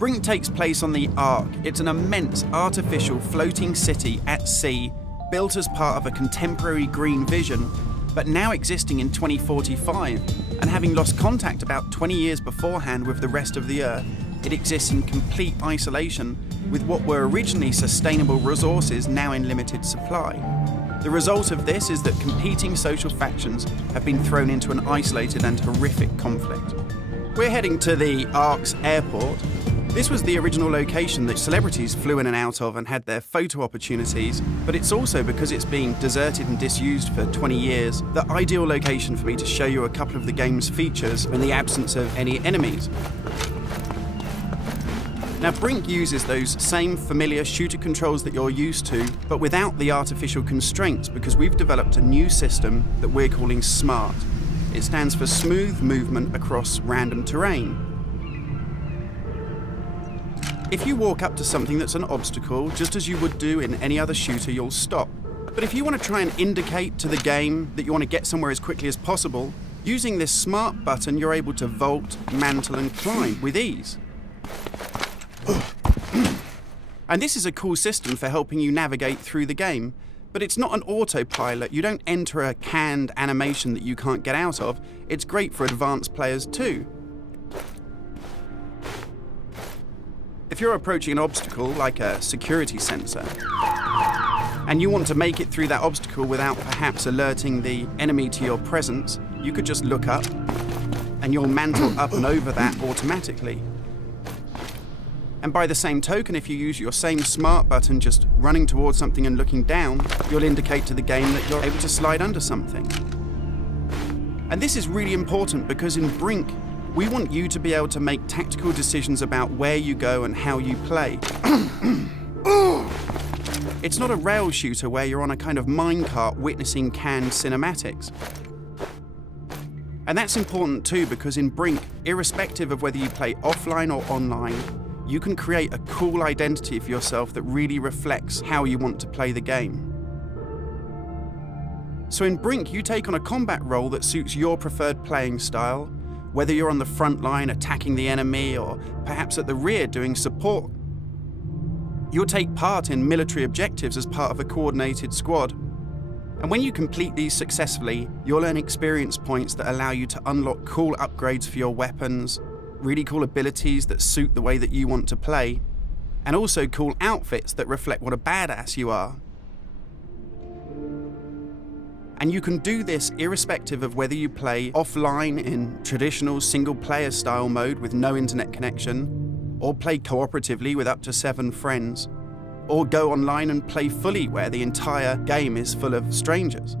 Brink takes place on the Ark. It's an immense artificial floating city at sea, built as part of a contemporary green vision, but now existing in 2045, and having lost contact about 20 years beforehand with the rest of the Earth, it exists in complete isolation, with what were originally sustainable resources now in limited supply. The result of this is that competing social factions have been thrown into an isolated and horrific conflict. We're heading to the Ark's airport. This was the original location that celebrities flew in and out of and had their photo opportunities, but it's also, because it's being deserted and disused for 20 years, the ideal location for me to show you a couple of the game's features in the absence of any enemies. Now, Brink uses those same familiar shooter controls that you're used to, but without the artificial constraints, because we've developed a new system that we're calling SMART. It stands for Smooth Movement Across Random Terrain. If you walk up to something that's an obstacle, just as you would do in any other shooter, you'll stop. But if you want to try and indicate to the game that you want to get somewhere as quickly as possible, using this SMART button, you're able to vault, mantle, and climb with ease. And this is a cool system for helping you navigate through the game, but it's not an autopilot. You don't enter a canned animation that you can't get out of. It's great for advanced players too. If you're approaching an obstacle, like a security sensor, and you want to make it through that obstacle without perhaps alerting the enemy to your presence, you could just look up, and you'll mantle up and over that automatically. And by the same token, if you use your same SMART button just running towards something and looking down, you'll indicate to the game that you're able to slide under something. And this is really important because in Brink, we want you to be able to make tactical decisions about where you go and how you play. It's not a rail shooter where you're on a kind of minecart witnessing canned cinematics. And that's important too, because in Brink, irrespective of whether you play offline or online, you can create a cool identity for yourself that really reflects how you want to play the game. So in Brink, you take on a combat role that suits your preferred playing style, whether you're on the front line attacking the enemy or perhaps at the rear doing support. You'll take part in military objectives as part of a coordinated squad. And when you complete these successfully, you'll earn experience points that allow you to unlock cool upgrades for your weapons, really cool abilities that suit the way that you want to play, and also cool outfits that reflect what a badass you are. And you can do this irrespective of whether you play offline in traditional single-player style mode with no internet connection, or play cooperatively with up to 7 friends, or go online and play fully where the entire game is full of strangers.